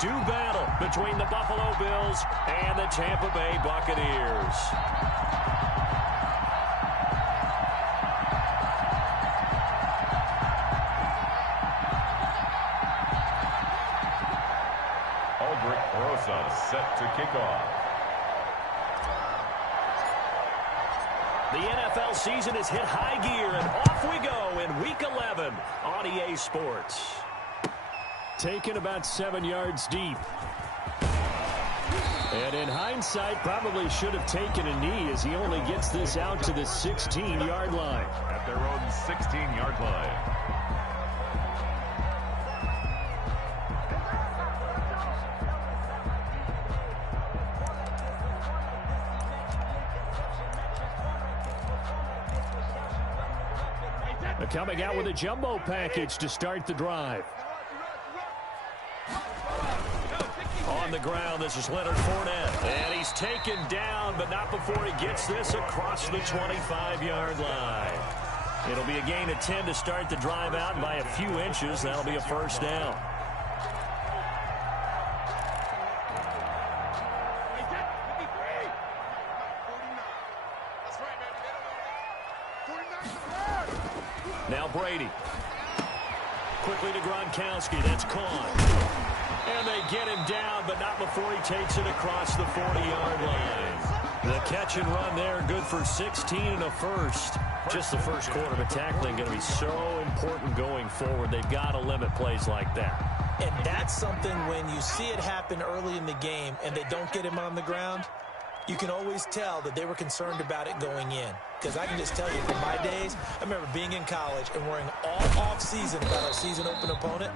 do battle between the Buffalo Bills and the Tampa Bay Buccaneers. Set to kick off. The NFL season has hit high gear, and off we go in Week 11 on EA Sports. Taken about 7 yards deep. And in hindsight, probably should have taken a knee as he only gets this out to the 16-yard line. At their own 16-yard line. Coming out with a jumbo package to start the drive. On the ground, this is Leonard Fournette. And he's taken down, but not before he gets this across the 25-yard line. It'll be a gain of 10 to start the drive out, and by a few inches, that'll be a first down. Now Brady. Quickly to Gronkowski. That's caught. And they get him down, but not before he takes it across the 40-yard line. The catch and run there, good for 16 and a first. Just the first quarter, but tackling going to be so important going forward. They've got to limit plays like that. And that's something when you see it happen early in the game and they don't get him on the ground, you can always tell that they were concerned about it going in. Because I can just tell you, from my days, I remember being in college and worrying all off-season about our season-open opponent,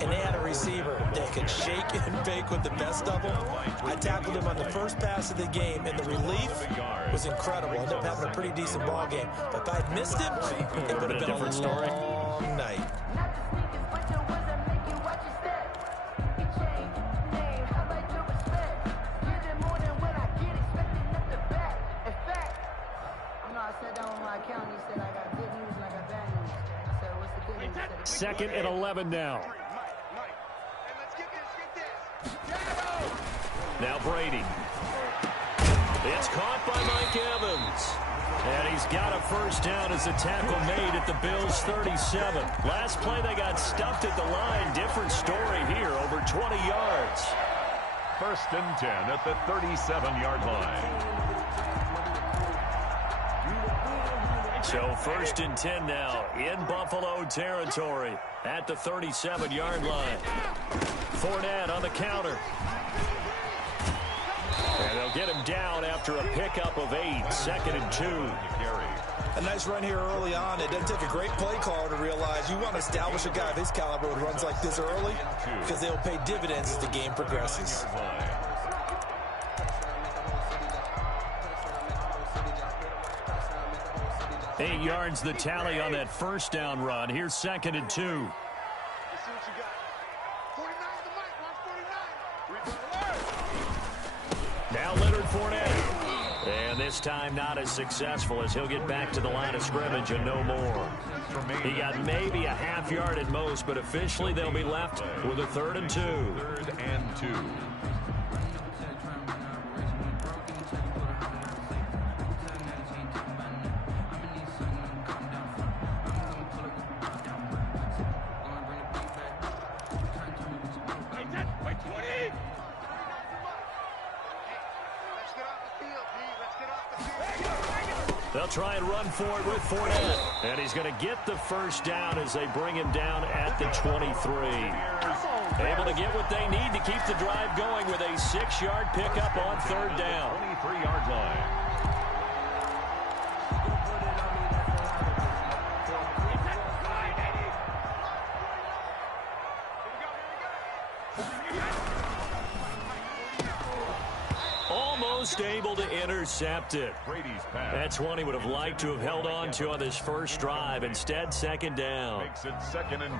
and they had a receiver that could shake and bake with the best of them. I tackled him on the first pass of the game, and the relief was incredible. I ended up having a pretty decent ball game. But if I had missed him, it would have been a long night. Second and 11 now. Now Brady. It's caught by Mike Evans. And he's got a first down as a tackle made at the Bills' 37. Last play they got stuffed at the line. Different story here, over 20 yards. First and 10 at the 37-yard line. So first and 10 now in Buffalo territory at the 37-yard line. Fournette on the counter. And they'll get him down after a pickup of 8. Second and 2. A nice run here early on. It doesn't take a great play caller to realize you want to establish a guy of his caliber who runs like this early, because they'll pay dividends as the game progresses. 8 yards the tally on that first down run. Here's second and 2. Now Leonard Fournette. And this time not as successful, as he'll get back to the line of scrimmage and no more. He got maybe a half yard at most, but officially they'll be left with a 3rd and 2. 3rd and 2. They'll try and run for it with Fournette. And he's going to get the first down as they bring him down at the 23. Able to get what they need to keep the drive going with a 6-yard pickup on 3rd down. 23-yard line. Almost able to intercept it. That's one he would have liked to have held on to on this first drive. Instead, 2nd down.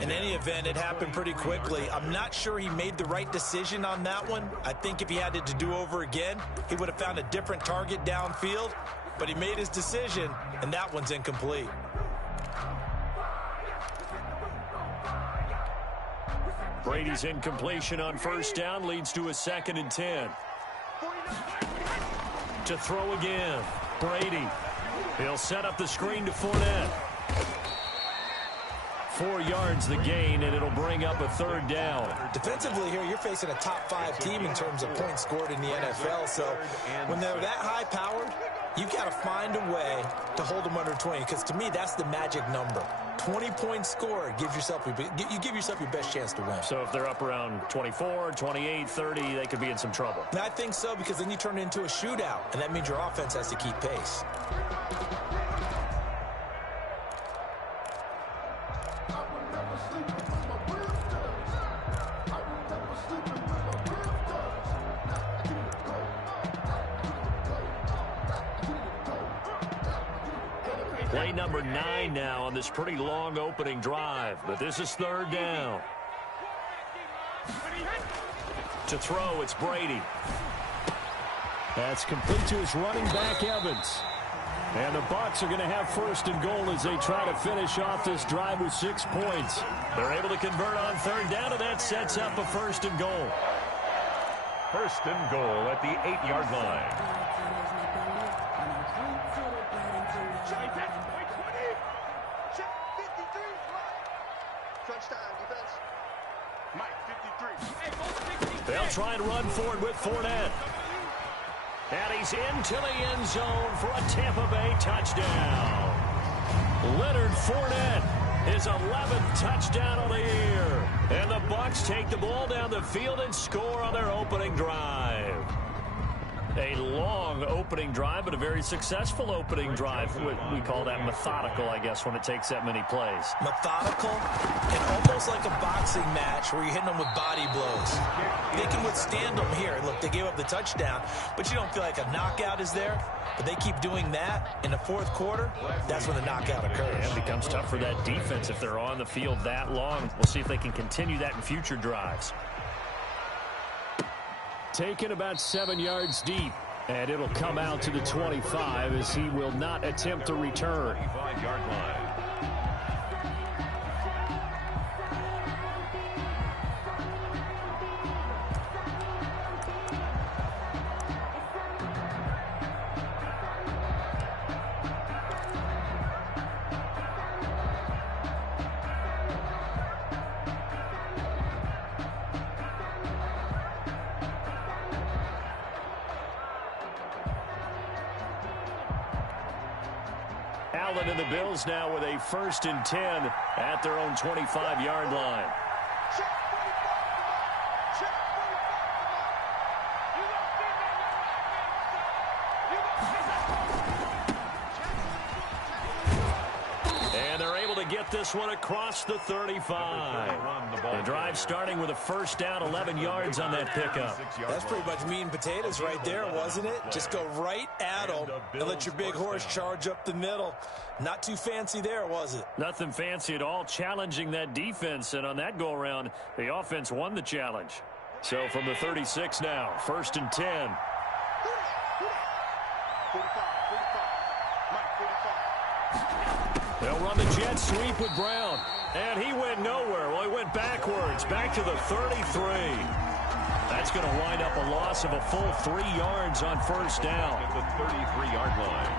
In any event, it happened pretty quickly. I'm not sure he made the right decision on that one. I think if he had it to do over again, he would have found a different target downfield. But he made his decision, and that one's incomplete. Brady's incompletion on first down leads to a 2nd and 10. To throw again, Brady. He'll set up the screen to Fournette. 4 yards the gain, and it'll bring up a 3rd down. Defensively here, you're facing a top-5 team in terms of points scored in the NFL, so when they're that high-powered, you've got to find a way to hold them under 20, because to me, that's the magic number. 20 points scored, you give yourself your best chance to win. So if they're up around 24, 28, 30, they could be in some trouble. And I think so, because then you turn it into a shootout, and that means your offense has to keep pace. Play number 9 now on this pretty long opening drive, but this is 3rd down. To throw, it's Brady. That's complete to his running back, Evans. And the Bucs are going to have 1st and goal as they try to finish off this drive with 6 points. They're able to convert on 3rd down, and that sets up a 1st and goal. 1st and goal at the 8-yard line. They'll try and run forward with Fournette. And he's into the end zone for a Tampa Bay touchdown. Leonard Fournette, his 11th touchdown of the year. And the Bucs take the ball down the field and score on their opening drive. A long opening drive, but a very successful opening drive. We call that methodical, I guess, when it takes that many plays. Methodical and almost like a boxing match where you're hitting them with body blows. They can withstand them here. Look, they gave up the touchdown, but you don't feel like a knockout is there. But they keep doing that in the 4th quarter. That's when the knockout occurs. And it becomes tough for that defense if they're on the field that long. We'll see if they can continue that in future drives. Taken about 7 yards deep, and it'll come out to the 25 as he will not attempt to return. 25-yard line. Allen and the Bills now with a 1st and 10 at their own 25-yard line. And they're able to get this one across the 35. The drive starting with a 1st down, 11 yards on that pickup. That's pretty much meat and potatoes right there, wasn't it? Just go right at them and let your big horse charge up the middle. Not too fancy there, was it? Nothing fancy at all, challenging that defense. And on that go-around, the offense won the challenge. So from the 36 now, 1st and 10. They'll run the jet sweep with Brown. And he went nowhere. Well, he went backwards, back to the 33. That's going to wind up a loss of a full 3 yards on 1st down. At the 33-yard line.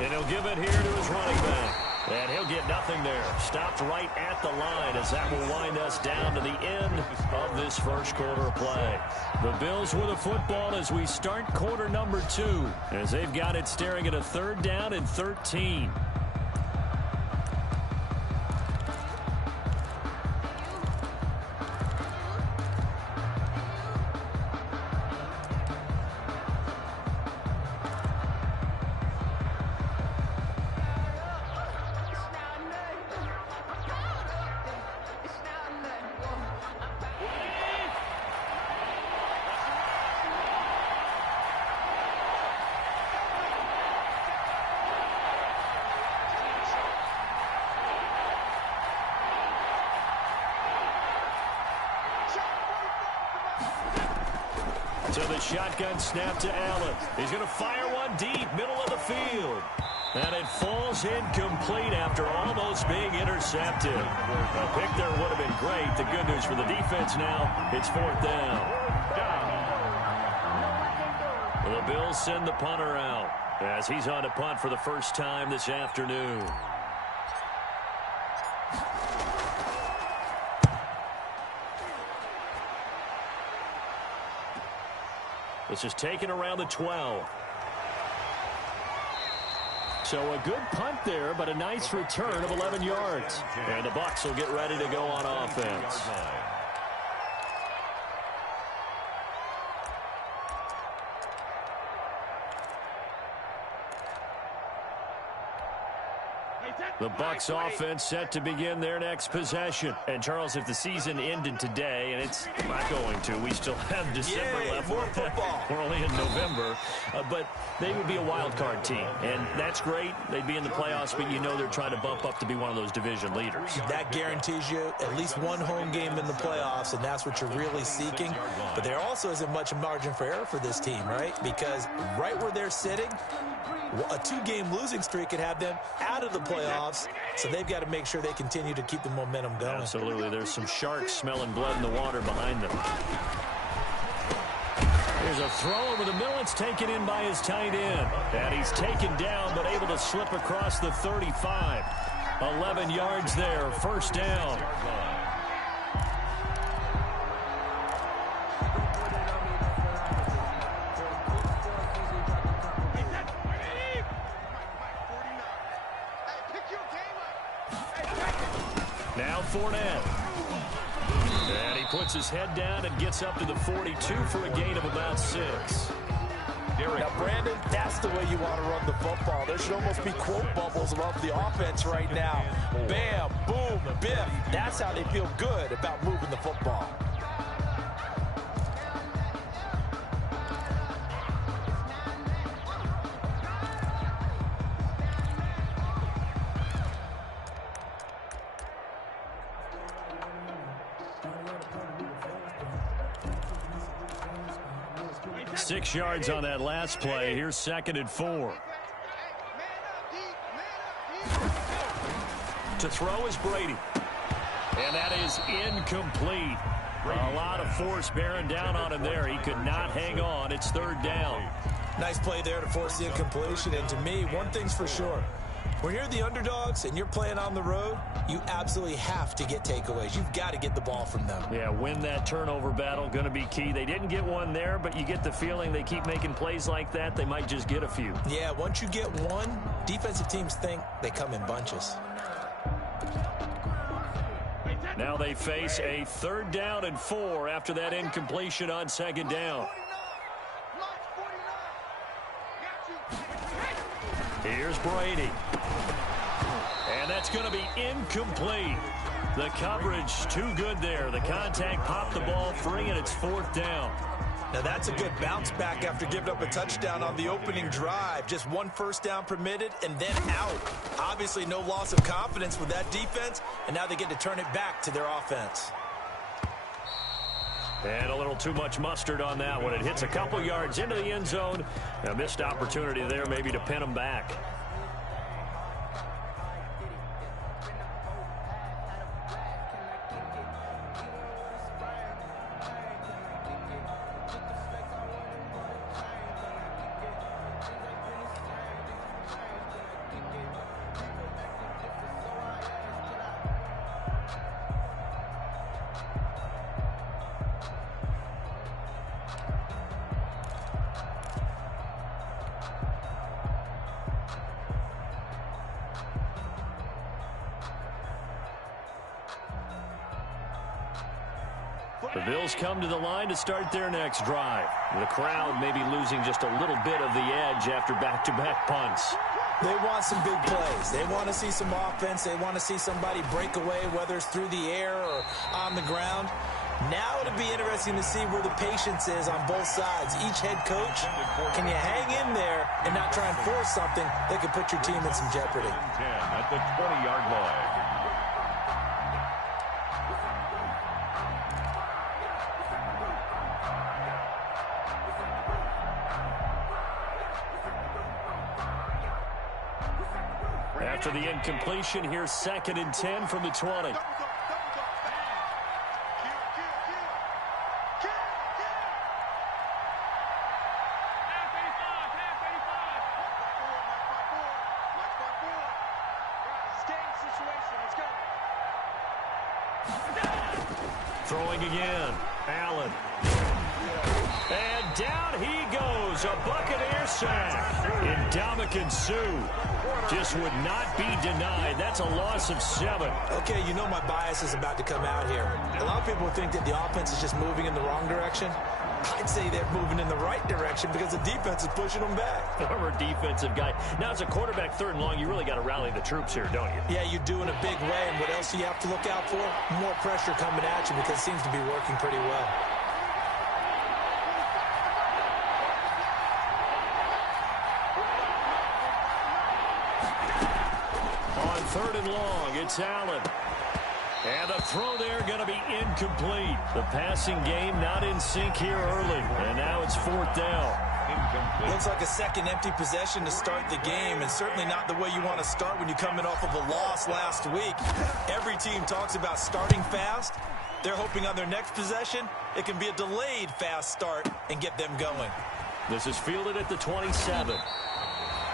And he'll give it here to his running back. And he'll get nothing there. Stopped right at the line as that will wind us down to the end of this 1st quarter of play. The Bills with a football as we start quarter number 2, as they've got it staring at a 3rd down and 13. So the shotgun snap to Allen. He's going to fire one deep, middle of the field. And it falls incomplete after almost being intercepted. A pick there would have been great. The good news for the defense now, it's 4th down. The Bills send the punter out as he's on to punt for the first time this afternoon. This is taken around the 12. So a good punt there, but a nice return of 11 yards. And the Bucs will get ready to go on offense. The Bucs offense set to begin their next possession. And, Charles, if the season ended today, and it's not going to, we still have December left. More football. We're only in November. But they would be a wild card team. And that's great. They'd be in the playoffs, but you know they're trying to bump up to be one of those division leaders. That guarantees you at least one home game in the playoffs, and that's what you're really seeking. But there also isn't much margin for error for this team, right? Because right where they're sitting, a 2-game losing streak could have them out of the playoffs, so they've got to make sure they continue to keep the momentum going. Absolutely. There's some sharks smelling blood in the water behind them. There's a throw over the middle. It's taken in by his tight end. And he's taken down, but able to slip across the 35. 11 yards there. First down. Now Fournette. And he puts his head down and gets up to the 42 for a gain of about 6. Now, Brandon, that's the way you want to run the football. There should almost be quote bubbles above the offense right now. Bam, boom, biff. That's how they feel good about moving the football. Six yards on that last play. Here's 2nd and 4. To throw is Brady. And that is incomplete. A lot of force bearing down on him there. He could not hang on. It's 3rd down. Nice play there to force the incompletion. And to me, one thing's for sure. When you're the underdogs and you're playing on the road, you absolutely have to get takeaways. You've got to get the ball from them. Yeah, win that turnover battle, going to be key. They didn't get one there, but you get the feeling they keep making plays like that, they might just get a few. Yeah, once you get one, defensive teams think they come in bunches. Now they face a 3rd down and 4 after that incompletion on 2nd down. Here's Brady. And that's going to be incomplete. The coverage too good there. The contact popped the ball free, and it's 4th down. Now that's a good bounce back after giving up a touchdown on the opening drive. Just 1 first down permitted and then out. Obviously no loss of confidence with that defense, and now they get to turn it back to their offense. And a little too much mustard on that one. It hits a couple yards into the end zone. A missed opportunity there maybe to pin them back. The Bills come to the line to start their next drive. The crowd may be losing just a little bit of the edge after back-to-back punts. They want some big plays. They want to see some offense. They want to see somebody break away, whether it's through the air or on the ground. Now it'll be interesting to see where the patience is on both sides. Each head coach, can you hang in there and not try and force something that could put your team in some jeopardy? 10 at the 20-yard line. After the incompletion, here's 2nd and 10 from the 20. Throwing again. Allen. And down he goes. A Buccaneer sack. Ndamukong Suh just would not be denied. That's a loss of 7. Okay, you know my bias is about to come out here. A lot of people think that the offense is just moving in the wrong direction. I'd say they're moving in the right direction because the defense is pushing them back. Former defensive guy. Now, as a quarterback, 3rd and long, you really got to rally the troops here, don't you? Yeah, you do in a big way. And what else do you have to look out for? More pressure coming at you because it seems to be working pretty well. On 3rd and long, it's Allen. And the throw there going to be incomplete. The passing game not in sync here early. And now it's 4th down. Incomplete. Looks like a second empty possession to start the game, and certainly not the way you want to start when you're coming off of a loss last week. Every team talks about starting fast. They're hoping on their next possession, it can be a delayed fast start and get them going. This is fielded at the 27.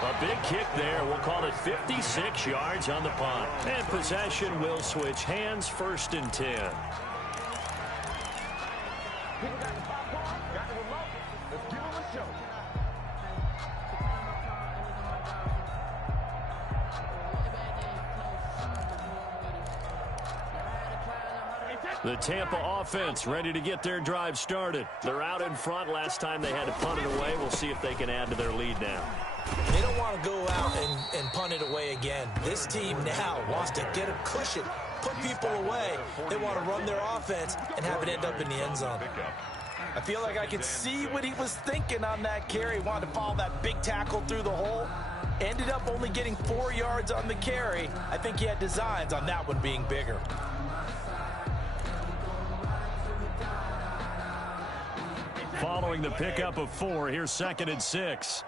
A big kick there. We'll call it 56 yards on the punt. And possession will switch hands, 1st and 10. The Tampa offense ready to get their drive started. They're out in front. Last time they had to punt it away. We'll see if they can add to their lead now. They don't want to go out and punt it away again. This team now wants to get a cushion, put people away. They want to run their offense and have it end up in the end zone. I feel like I could see what he was thinking on that carry. He wanted to follow that big tackle through the hole. Ended up only getting 4 yards on the carry. I think he had designs on that one being bigger. Following the pickup of 4, here's 2nd and 6.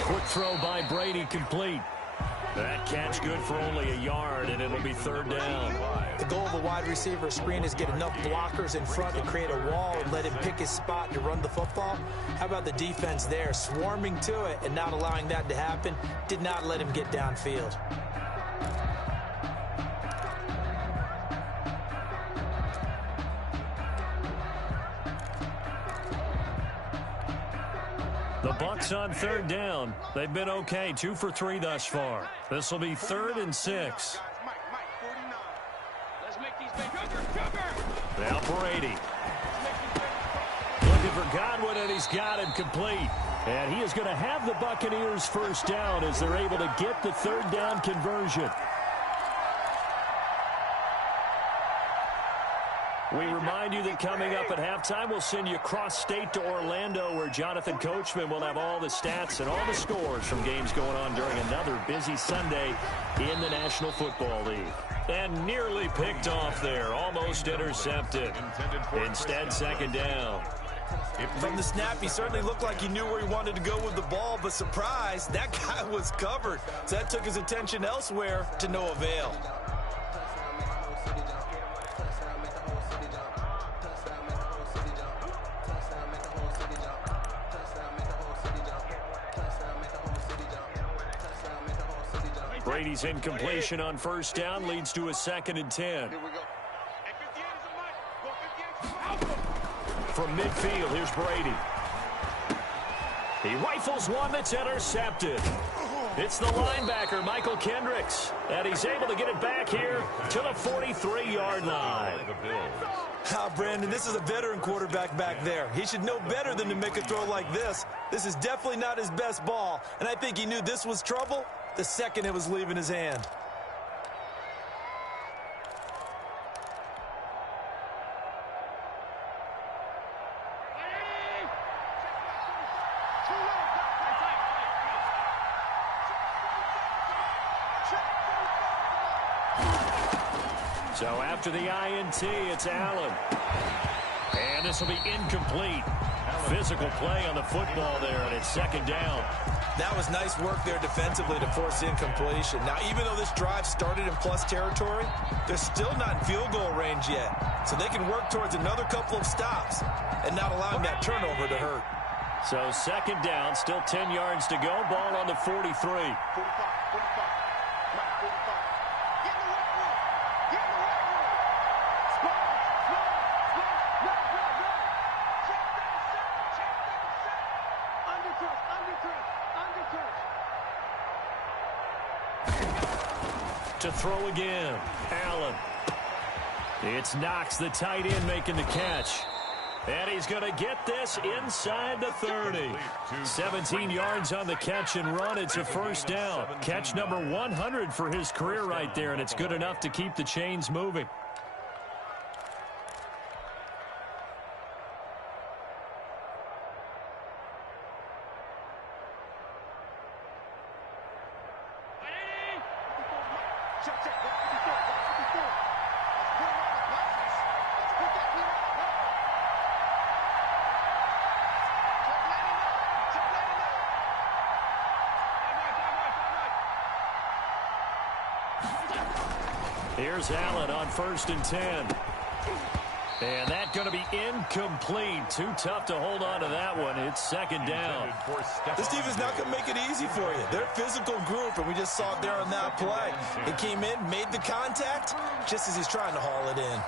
Quick throw by Brady, complete. That catch good for only a yard, and it'll be 3rd down. The goal of a wide receiver screen is get enough blockers in front to create a wall and let him pick his spot to run the football. How about the defense there, swarming to it and not allowing that to happen? Did not let him get downfield. The Bucs on 3rd down. They've been okay, 2 for 3 thus far. This will be 3rd and 6. Now Brady. Looking for Godwin, and he's got him complete. And he is going to have the Buccaneers 1st down as they're able to get the 3rd down conversion. We remind you that coming up at halftime, we'll send you cross-state to Orlando, where Jonathan Coachman will have all the stats and all the scores from games going on during another busy Sunday in the National Football League. And nearly picked off there, almost intercepted. Instead, 2nd down. From the snap, he certainly looked like he knew where he wanted to go with the ball, but surprise, that guy was covered. So that took his attention elsewhere to no avail. Brady's incompletion on 1st down leads to a 2nd and 10. From midfield, here's Brady. He rifles one that's intercepted. It's the linebacker, Michael Kendricks, and he's able to get it back here to the 43-yard line. Brandon, this is a veteran quarterback back there. He should know better than to make a throw like this. This is definitely not his best ball, and I think he knew this was trouble the second it was leaving his hand. So after the INT, it's Allen. And this will be incomplete. Physical play on the football there, and it's second down. That was nice work there defensively to force the incompletion. Now, even though this drive started in plus territory, they're still not in field goal range yet. So they can work towards another couple of stops and not allowing that turnover to hurt. So second down, still 10 yards to go. Ball on the 43. To throw again, Allen. It's Knox, the tight end, making the catch. And he's going to get this inside the 30. 17 yards on the catch and run. It's a first down. Catch number 100 for his career right there, and it's good enough to keep the chains moving. Here's Allen on 1st and 10. And that's going to be incomplete. Too tough to hold on to that one. It's second down. This defense is not going to make it easy for you. They're a physical group, and we just saw it there on that play. It came in, made the contact, just as he's trying to haul it in.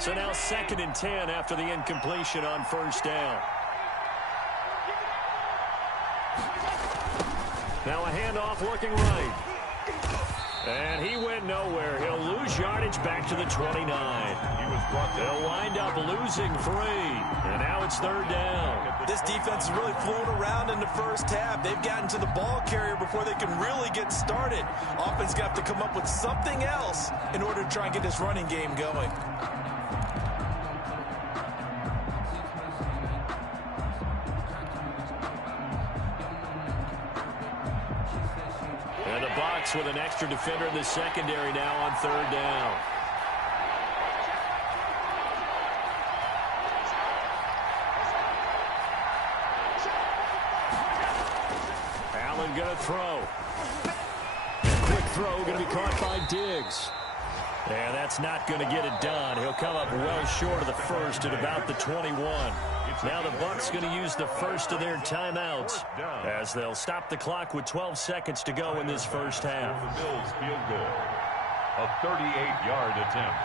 So now 2nd and 10 after the incompletion on 1st down. Now a handoff looking right. And he went nowhere. He'll lose yardage back to the 29. They'll wind up losing 3. And now it's 3rd down. This defense has really flown around in the first half. They've gotten to the ball carrier before they can really get started. Offense going to have to come up with something else in order to try and get this running game going. And the Bucs with an extra defender in the secondary now on 3rd down. Allen going to throw. Quick throw going to be caught by Diggs. And that's not going to get it done. He'll come up well short of the first at about the 21. Now the Bucs going to use the first of their timeouts as they'll stop the clock with 12 seconds to go in this first half. The Bills field goal, a 38-yard attempt.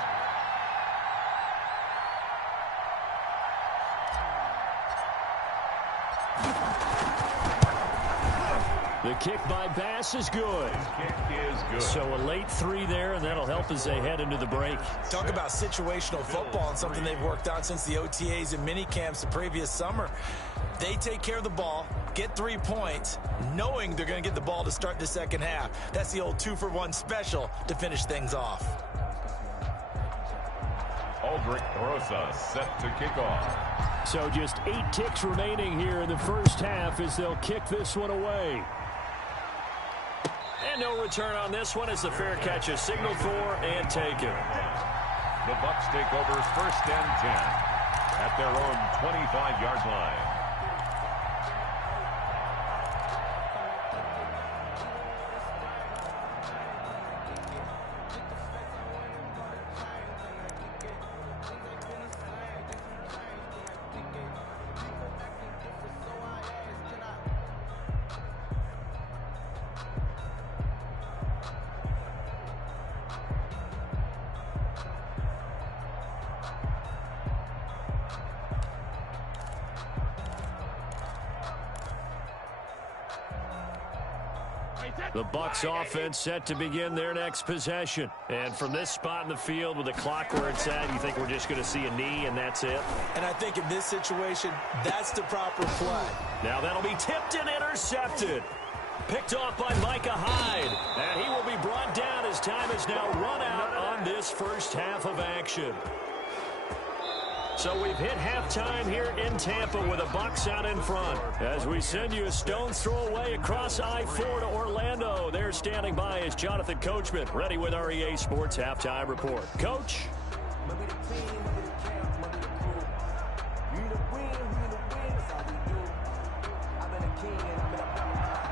The kick by Bass is good. Kick is good. So a late 3 there, and that'll help as they head into the break. Talk about situational football and something they've worked on since the OTAs and mini camps the previous summer. They take care of the ball, get 3 points, knowing they're going to get the ball to start the second half. That's the old 2-for-1 special to finish things off. Aldrich Rosa set to kick off. So just 8 ticks remaining here in the first half as they'll kick this one away. And no return on this one as the fair catch is signaled for and taken. The Bucs take over 1st and 10 at their own 25-yard line. The Bucs offense set to begin their next possession. And from this spot in the field with the clock where it's at, you think we're just going to see a knee and that's it? And I think in this situation, that's the proper play. Now that'll be tipped and intercepted. Picked off by Micah Hyde. And he will be brought down as time is now run out on this first half of action. So we've hit halftime here in Tampa with the Bucs out in front. As we send you a stone's throw away across I-4 to Orlando. There standing by is Jonathan Coachman, ready with our EA Sports Halftime Report. Coach?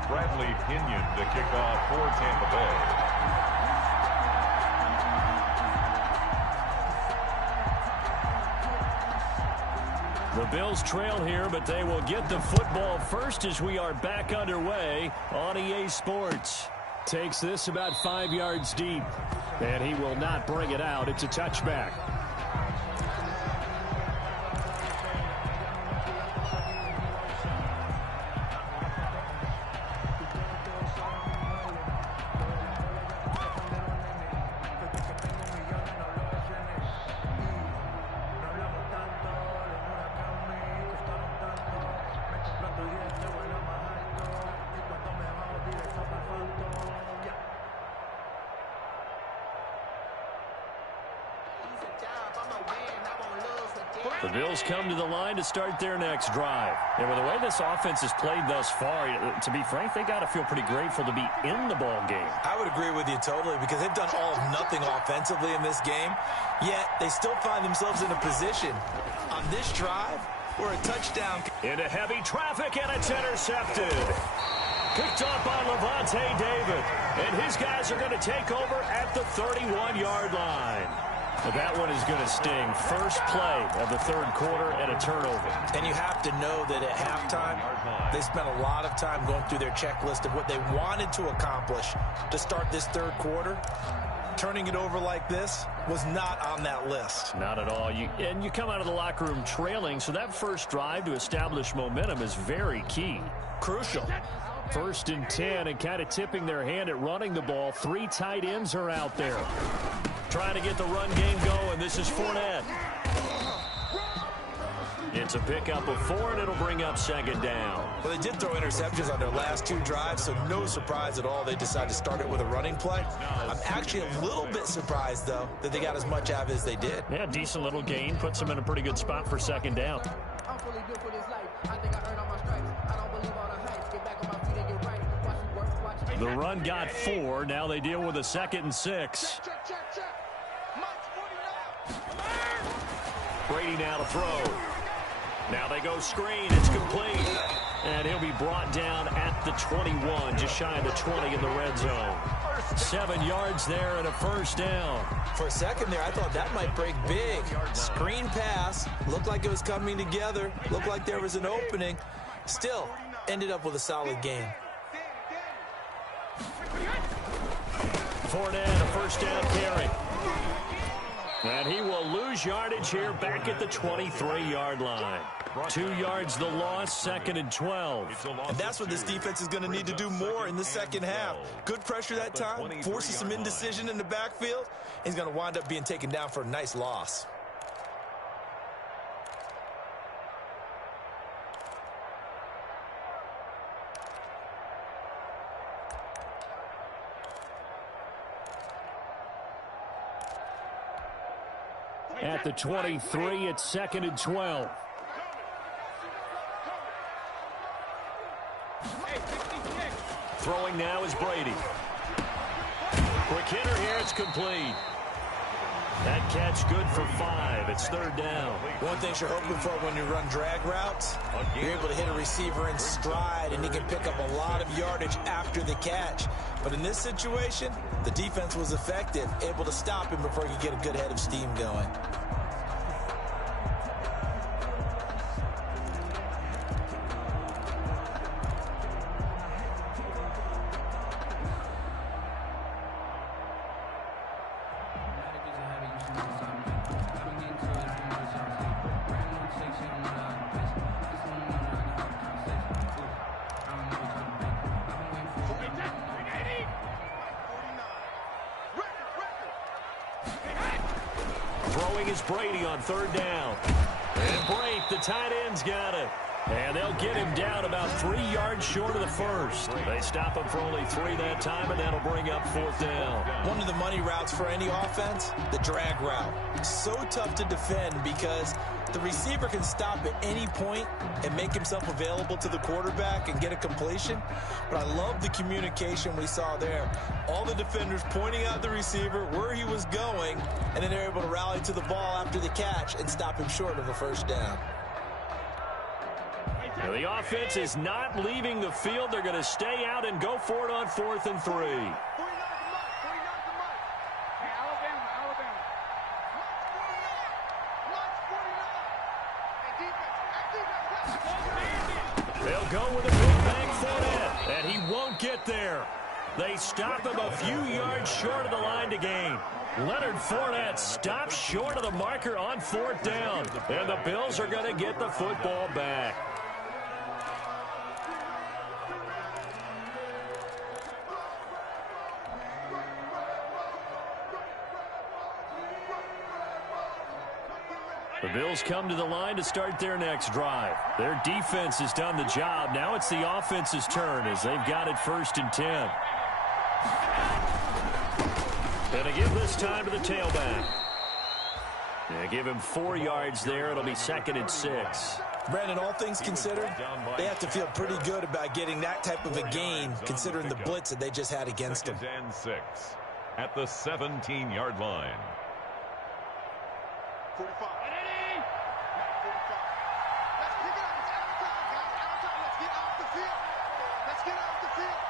Bradley Pinion to kick off for Tampa Bay. The Bills trail here, but they will get the football first as we are back underway on EA Sports. Takes this about 5 yards deep, and he will not bring it out. It's a touchback. The Bills come to the line to start their next drive. And with the way this offense has played thus far, to be frank, they got to feel pretty grateful to be in the ball game. I would agree with you totally because they've done all of nothing offensively in this game, yet they still find themselves in a position on this drive where a touchdown. Into heavy traffic, and it's intercepted. Picked up by Levante David. And his guys are going to take over at the 31-yard line. But that one is going to sting. First play of the third quarter and a turnover. And you have to know that at halftime, they spent a lot of time going through their checklist of what they wanted to accomplish to start this third quarter. Turning it over like this was not on that list. Not at all. And you come out of the locker room trailing, so that first drive to establish momentum is very key. Crucial. 1st and 10, and kind of tipping their hand at running the ball. 3 tight ends are out there. Trying to get the run game going. This is Fournette. It's a pickup of 4, and it'll bring up 2nd down. Well, they did throw interceptions on their last 2 drives, so no surprise at all they decided to start it with a running play. I'm actually a little bit surprised, though, that they got as much out of it as they did. Yeah, decent little gain. Puts them in a pretty good spot for 2nd down. The run got 4. Now they deal with a 2nd and 6. Brady now to throw. Now they go screen. It's complete. And he'll be brought down at the 21, just shy of the 20 in the red zone. 7 yards there and a 1st down. For a second there, I thought that might break big. Screen pass. Looked like it was coming together. Looked like there was an opening. Still, ended up with a solid gain. Fournette, a 1st down carry. And he will lose yardage here back at the 23-yard line. 2 yards the loss, 2nd and 12. And that's what this defense is going to need to do more in the second half. Good pressure that time, forces some indecision in the backfield. He's going to wind up being taken down for a nice loss. At the 23, it's 2nd and 12. Throwing now is Brady. Quick hitter here, it's complete. That catch good for 5. It's 3rd down. One thing you're hoping for when you run drag routes, you're able to hit a receiver in stride, and he can pick up a lot of yardage after the catch. But in this situation, the defense was effective, able to stop him before he could get a good head of steam going. Throwing is Brady on 3rd down. And break, the tight end's got it. And they'll get him down about 3 yards short of the first. They stop him for only 3 that time, and that'll bring up 4th down. One of the money routes for any offense, the drag route. So tough to defend because the receiver can stop at any point and make himself available to the quarterback and get a completion. But I love the communication we saw there. All the defenders pointing out the receiver, where he was going, and then they're able to rally to the ball after the catch and stop him short of a 1st down. Now the offense is not leaving the field. They're going to stay out and go for it on 4th and 3. They'll go with a big bang Fournette, and he won't get there. They stop him a few yards short of the line to gain. Leonard Fournette stops short of the marker on 4th down, and the Bills are going to get the football back. The Bills come to the line to start their next drive. Their defense has done the job. Now it's the offense's turn as they've got it 1st and 10. And they give this time to the tailback. They give him 4 yards there. It'll be 2nd and 6. Brandon, all things considered, they have to feel pretty good about getting that type of a gain considering the blitz that they just had against them. 2nd and 6 at the 17-yard line. 45. Let's pick it up. It's out of time, guys. Out of time. Let's get off the field. Let's get off the field.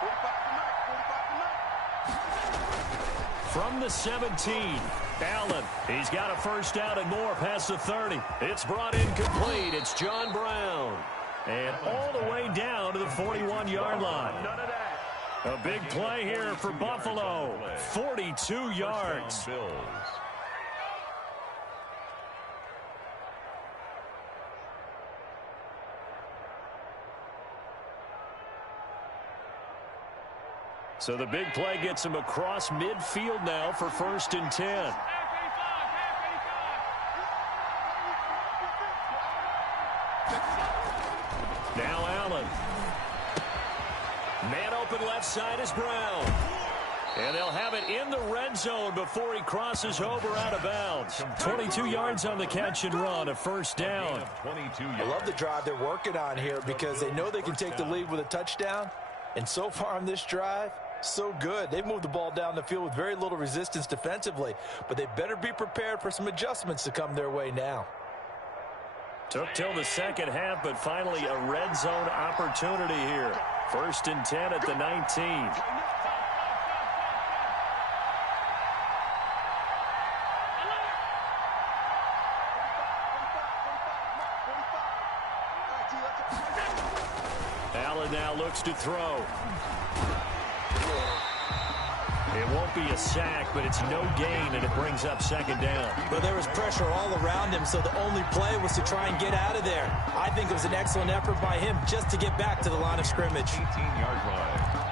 45 tonight. 45 tonight. From the 17, Allen. He's got a 1st down and more past the 30. It's brought in complete. It's John Brown. And all the way down to the 41-yard line. None of that. A big play here for Buffalo. 42 yards. So the big play gets him across midfield now for 1st and 10. Now Allen. Man open left side is Brown. And they'll have it in the red zone before he crosses over out of bounds. 22 yards on the catch and run, a 1st down. I love the drive they're working on here because they know they can take the lead with a touchdown. And so far on this drive, so good. They've moved the ball down the field with very little resistance defensively. But they better be prepared for some adjustments to come their way now. Took till the 2nd half, but finally a red zone opportunity here. 1st and 10 at the 19. Allen now looks to throw. It won't be a sack, but it's no gain, and it brings up 2nd down. But there was pressure all around him, so the only play was to try and get out of there. I think it was an excellent effort by him just to get back to the line of scrimmage. 18-yard line.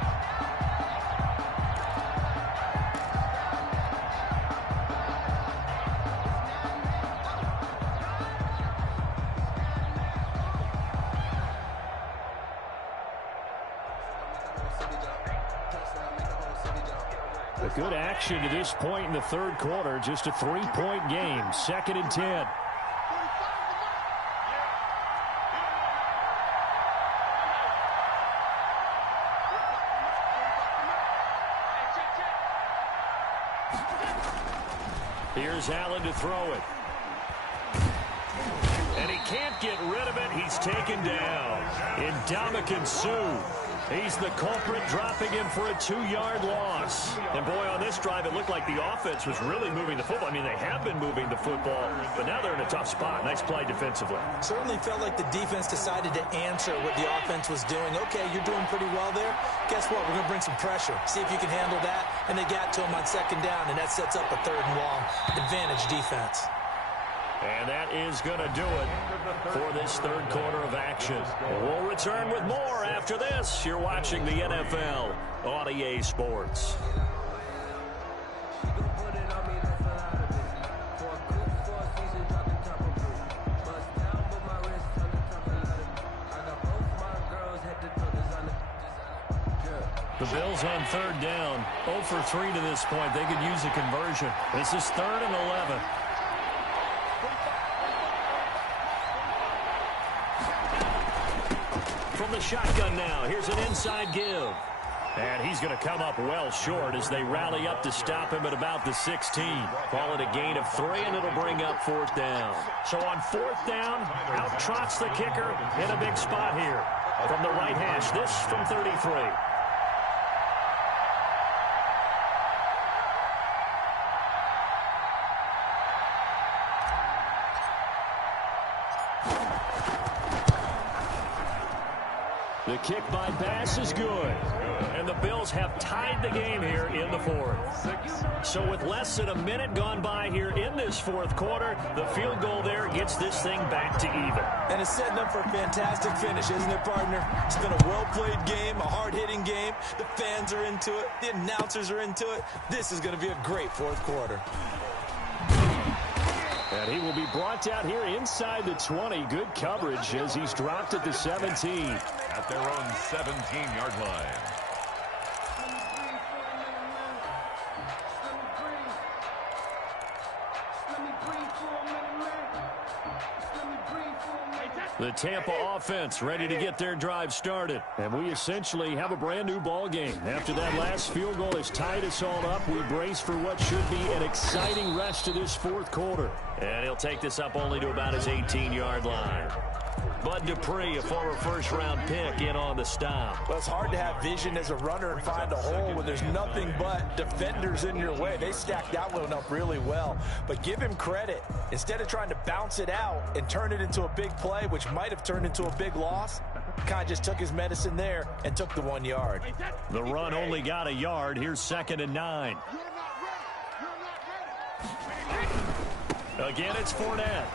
Good action to this point in the 3rd quarter. Just a 3-point game. 2nd and 10. Here's Allen to throw it. And he can't get rid of it. He's taken down. Ndamukong Suh. He's the culprit, dropping him for a 2-yard loss. And boy, on this drive, it looked like the offense was really moving the football. I mean, they have been moving the football, but now they're in a tough spot. Nice play defensively. Certainly felt like the defense decided to answer what the offense was doing. Okay, you're doing pretty well there. Guess what? We're going to bring some pressure. See if you can handle that. And they got to him on 2nd down, and that sets up a 3rd and long. Advantage defense. And that is going to do it for this 3rd quarter of action. We'll return with more after this. You're watching the NFL on EA Sports. Bills on third down. 0 for 3 to this point. They could use a conversion. This is 3rd and 11. From the shotgun now, here's an inside give. And he's going to come up well short as they rally up to stop him at about the 16. Call it a gain of 3, and it'll bring up 4th down. So on 4th down, out trots the kicker in a big spot here. From the right hash, this from 33. The kick by Bass is good. And the Bills have tied the game here in the 4th. So with less than a minute gone by here in this 4th quarter, the field goal there gets this thing back to even. And it's setting up for a fantastic finish, isn't it, partner? It's been a well-played game, a hard-hitting game. The fans are into it. The announcers are into it. This is going to be a great 4th quarter. And he will be brought down here inside the 20. Good coverage as he's dropped at the 17. At their own 17-yard line. The Tampa offense ready to get their drive started. And we essentially have a brand new ball game. After that last field goal has tied us all up, we brace for what should be an exciting rest to this 4th quarter. And he'll take this up only to about his 18-yard line. Bud Dupree, a former first-round pick, in on the stop. Well, it's hard to have vision as a runner and find a hole when there's nothing but defenders in your way. They stacked that one up really well. But give him credit. Instead of trying to bounce it out and turn it into a big play, which might have turned into a big loss, kind of just took his medicine there and took the 1 yard. The run only got a yard. Here's 2nd and 9. Again, it's Fournette.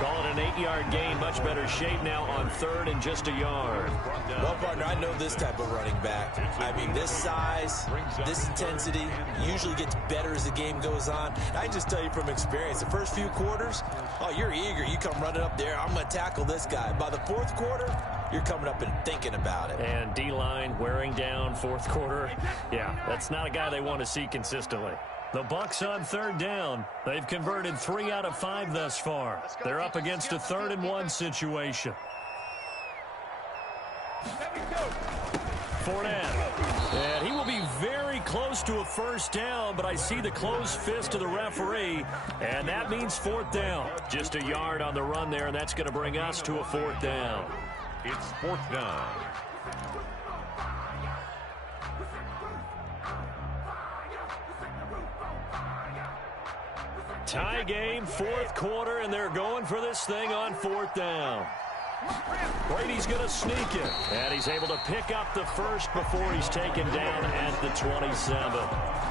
Call it an 8-yard gain. Much better shape now on 3rd and just a yard. Well, partner, I know this type of running back. I mean, this size, this intensity usually gets better as the game goes on. I can just tell you from experience, the first few quarters, oh, you're eager. You come running up there. I'm going to tackle this guy. By the 4th quarter, you're coming up and thinking about it. And D-line wearing down 4th quarter. Yeah, that's not a guy they want to see consistently. The Bucs on 3rd down. They've converted 3 out of 5 thus far. They're up against a 3rd and 1 situation. Fournette. And he will be very close to a 1st down, but I see the closed fist of the referee, and that means 4th down. Just a yard on the run there, and that's going to bring us to a 4th down. It's 4th down. Tie game, 4th quarter, and they're going for this thing on 4th down. Brady's going to sneak it, and he's able to pick up the first before he's taken down at the 27.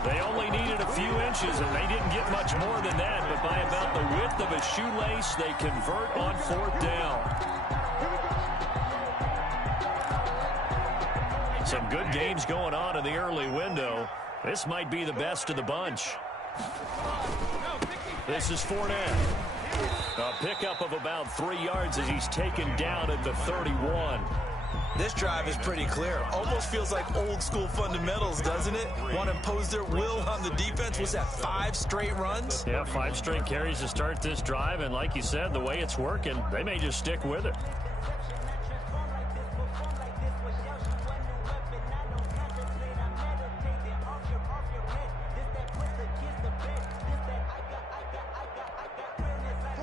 They only needed a few inches, and they didn't get much more than that, but by about the width of a shoelace, they convert on 4th down. Some good games going on in the early window. This might be the best of the bunch. This is Fournette. A pickup of about 3 yards as he's taken down at the 31. This drive is pretty clear. Almost feels like old school fundamentals, doesn't it? Want to impose their will on the defense. What's that, 5 straight runs? Yeah, 5 straight carries to start this drive. And like you said, the way it's working, they may just stick with it.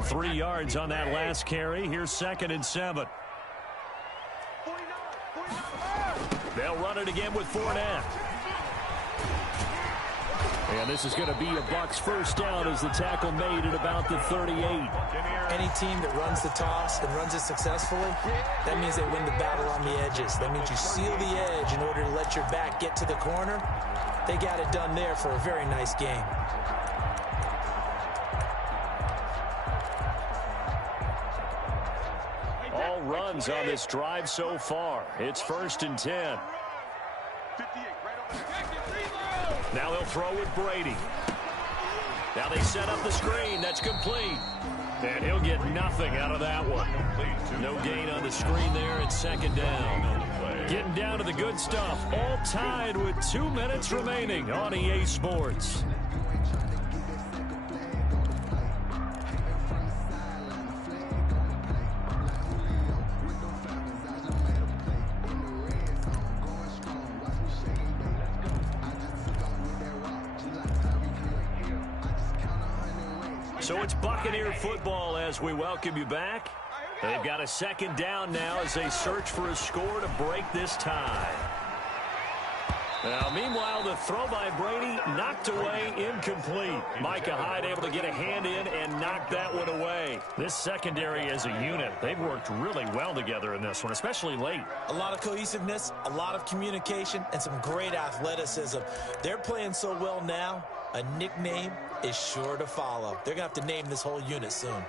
Three yards on that last carry. Here's 2nd and 7. They'll run it again with Fournette. And this is going to be a Bucs 1st down as the tackle made at about the 38. Any team that runs the toss and runs it successfully, that means they win the battle on the edges. That means you seal the edge in order to let your back get to the corner. They got it done there for a very nice game. All runs on this drive so far. It's 1st and 10. Now they'll throw with Brady. Now they set up the screen. That's complete. And he'll get nothing out of that one. No gain on the screen there. It's second down. Getting down to the good stuff. All tied with 2 minutes remaining on EA Sports. So it's Buccaneer football as we welcome you back. They've got a second down now as they search for a score to break this tie. Now, meanwhile, the throw by Brady knocked away, incomplete. Micah Hyde able to get a hand in and knock that one away. This secondary as a unit, they've worked really well together in this one, especially late. A lot of cohesiveness, a lot of communication, and some great athleticism. They're playing so well now, a nickname is sure to follow. They're going to have to name this whole unit soon.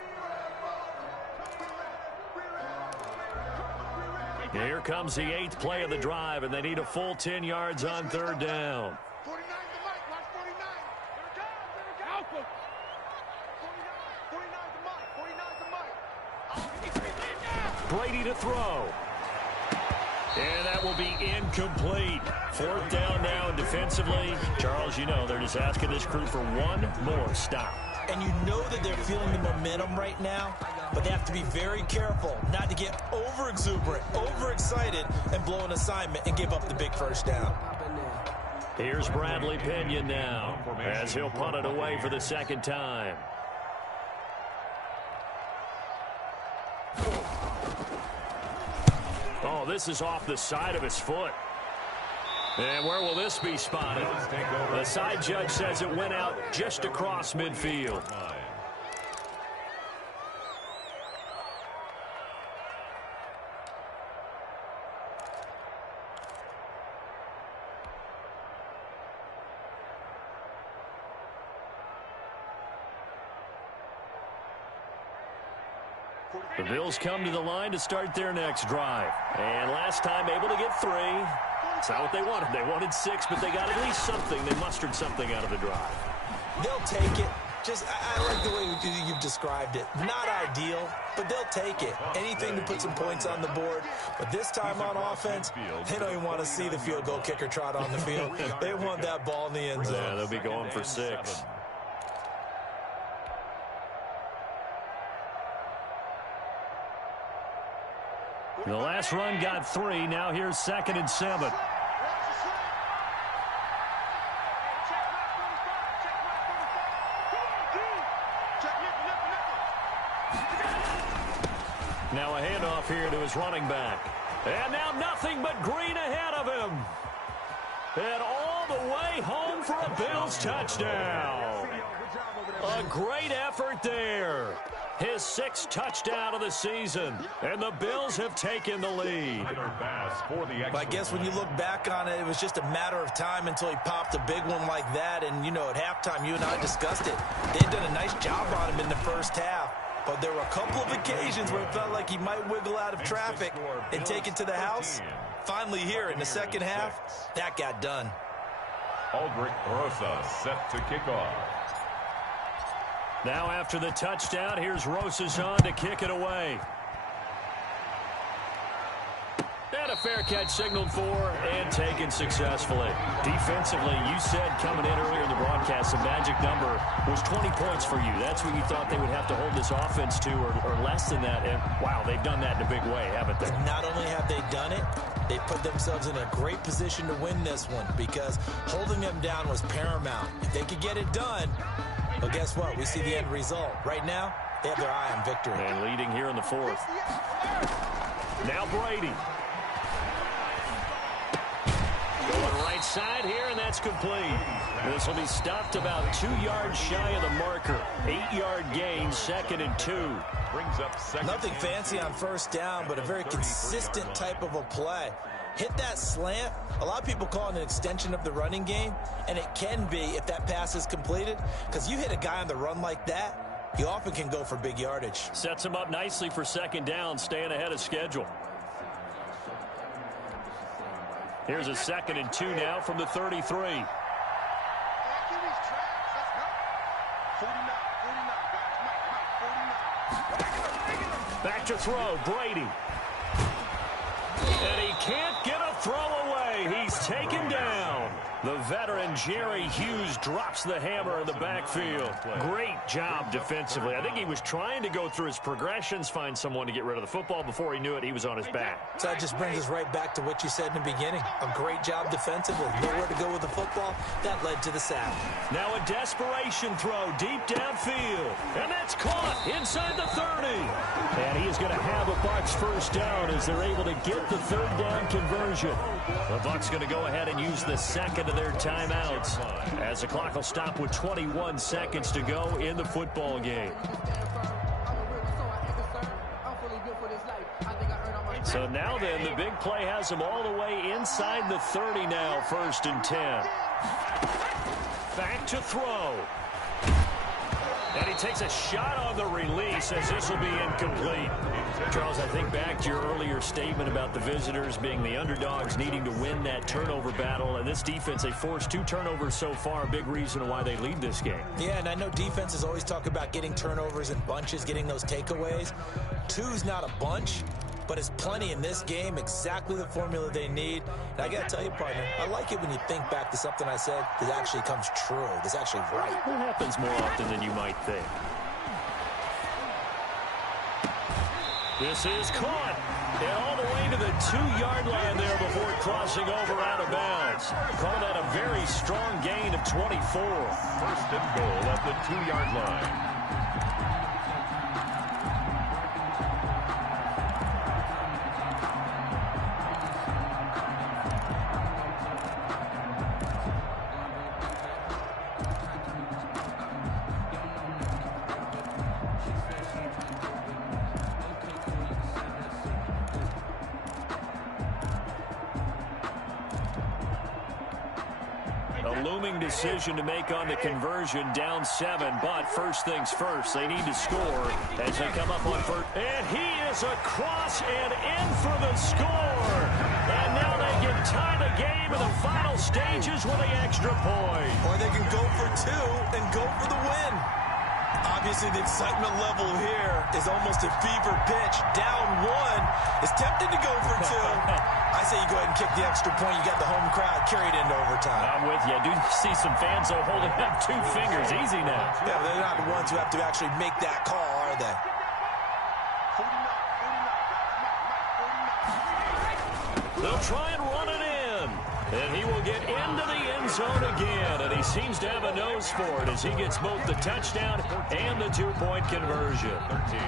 Here comes the 8th play of the drive, and they need a full 10 yards on third down. 49 to Mike. Watch 49. Here it comes. 49 to Mike. Brady to throw. And that will be incomplete. Fourth down now, and defensively, Charles, you know, they're just asking this crew for one more stop. And you know that they're feeling the momentum right now, but they have to be very careful not to get over-exuberant, overexcited, and blow an assignment and give up the big first down. Here's Bradley Pinion now as he'll punt it away for the second time. Oh, this is off the side of his foot. And where will this be spotted? The side judge says it went out just across midfield. The Bills come to the line to start their next drive. And last time able to get 3. It's not what they wanted. They wanted 6, but they got at least something. They mustered something out of the drive. They'll take it. I like the way you've described it. Not ideal, but they'll take it. Anything to put some points on the board. But this time on offense, they don't even want to see the field goal kicker trot on the field. They want that ball in the end zone. Yeah, they'll be going for 6. The last run got 3. Now here's 2nd and 7. Now a handoff here to his running back. And now nothing but green ahead of him. And all the way home for a Bills touchdown. A great effort there. His 6th touchdown of the season. And the Bills have taken the lead. But I guess when you look back on it, it was just a matter of time until he popped a big one like that. And, you know, at halftime, you and I discussed it. They had done a nice job on him in the first half. But there were a couple of occasions where it felt like he might wiggle out of traffic and take it to the house. Finally here in the second half, that got done. Aldrich Rosa set to kick off. Now after the touchdown, here's Rosas on to kick it away. And a fair catch signaled for and taken successfully. Defensively, you said coming in earlier in the broadcast, the magic number was 20 points for you. That's what you thought they would have to hold this offense to or less than that. And, wow, they've done that in a big way, haven't they? Not only have they done it, they put themselves in a great position to win this one because holding them down was paramount. If they could get it done, well, guess what? We see the end result. Right now, they have their eye on victory. And leading here in the 4th. Now Brady. Going right side here, and that's complete. This will be stopped about 2 yards shy of the marker. 8-yard gain, 2nd and 2. Brings up second. Nothing fancy on first down, but a very consistent type of a play. Hit that slant. A lot of people call it an extension of the running game, and it can be if that pass is completed, because you hit a guy on the run like that, you often can go for big yardage. Sets him up nicely for second down, staying ahead of schedule. Here's a 2nd and 2 now from the 33. Back to throw, Brady. And he can't get a throw away. He's taken down. The veteran Jerry Hughes drops the hammer in the backfield. Great job defensively. I think he was trying to go through his progressions, find someone to get rid of the football. Before he knew it, he was on his back. So that just brings us right back to what you said in the beginning. A great job defensively. Nowhere to go with the football. That led to the sack. Now a desperation throw deep downfield. And that's caught inside the 30. And he is going to have a Bucs first down as they're able to get the third down conversion. The Bucs going to go ahead and use the second of their timeouts as the clock will stop with 21 seconds to go in the football game. So now then, the big play has them all the way inside the 30 now, 1st and 10. Back to throw. And he takes a shot on the release as this will be incomplete. Charles, I think back to your earlier statement about the visitors being the underdogs needing to win that turnover battle. And this defense, they forced 2 turnovers so far, a big reason why they lead this game. Yeah, and I know defenses always talk about getting turnovers in bunches, getting those takeaways. 2's not a bunch, but it's plenty in this game, exactly the formula they need. And I got to tell you, partner, I like it when you think back to something I said that actually comes true, that's actually right. It happens more often than you might think. This is caught. And all the way to the 2-yard line there before crossing over out of bounds. Call that a very strong gain of 24. 1st and goal at the 2-yard line. Looming decision to make on the conversion, down 7, but first things first, they need to score as they come up on first. And he is across and in for the score. And now they can tie the game in the final stages with the extra point. Or they can go for 2 and go for the win. Obviously, the excitement level here is almost a fever pitch. Down 1 is tempted to go for 2. I say you go ahead and kick the extra point. You got the home crowd carried into overtime. I'm with you. I do see some fans, though, holding up 2 fingers. Easy now. Yeah, they're not the ones who have to actually make that call, are they? They'll try and run it in. And he will get into the end zone again. And he seems to have a nose for it as he gets both the touchdown and the 2-point conversion. 13.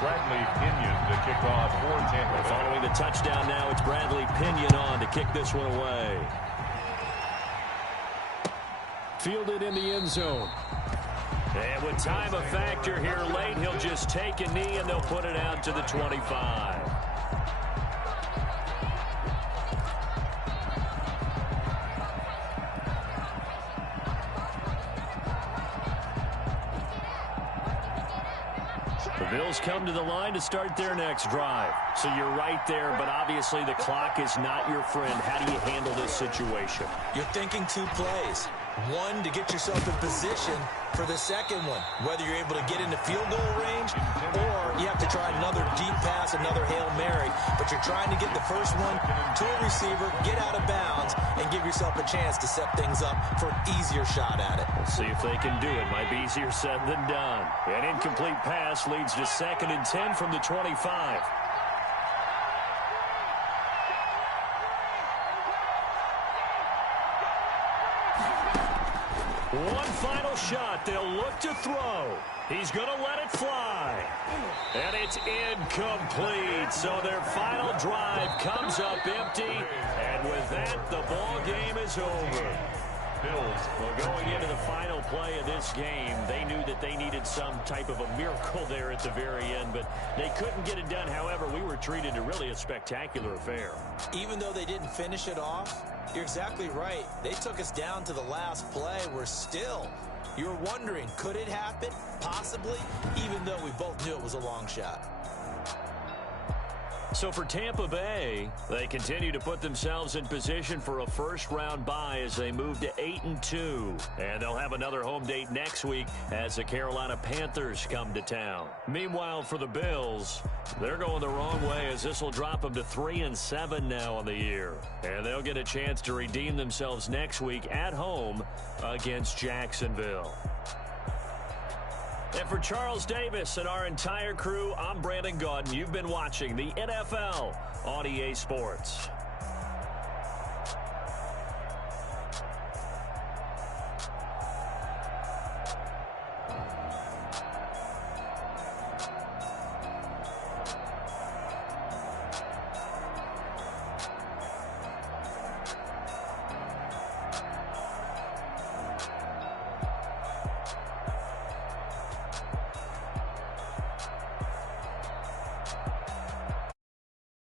Bradley Pinion to kick off for Tampa. Following the touchdown now, it's Bradley Pinion on to kick this one away. Fielded in the end zone. And with time a factor here late, he'll just take a knee and they'll put it out to the 25. The Bills come to the line to start their next drive. So you're right there, but obviously the clock is not your friend. How do you handle this situation? You're thinking 2 plays. 1 to get yourself in position for the second one, whether you're able to get into field goal range or you have to try another deep pass, another Hail Mary. But you're trying to get the first one to a receiver, get out of bounds, and give yourself a chance to set things up for an easier shot at it. We'll see if they can do it. Might be easier said than done. An incomplete pass leads to 2nd and 10 from the 25. One final shot. They'll look to throw. He's going to let it fly. And it's incomplete. So their final drive comes up empty. And with that, the ball game is over. Bills, well, going into the final play of this game, they knew that they needed some type of a miracle there at the very end, but they couldn't get it done. However, we were treated to really a spectacular affair. Even though they didn't finish it off, you're exactly right. They took us down to the last play. We're still, you were wondering, could it happen? Possibly, even though we both knew it was a long shot. So for Tampa Bay, they continue to put themselves in position for a first-round bye as they move to 8-2. And they'll have another home date next week as the Carolina Panthers come to town. Meanwhile, for the Bills, they're going the wrong way as this will drop them to 3-7 now on the year. And they'll get a chance to redeem themselves next week at home against Jacksonville. And for Charles Davis and our entire crew, I'm Brandon Gaudin. You've been watching the NFL on EA Sports.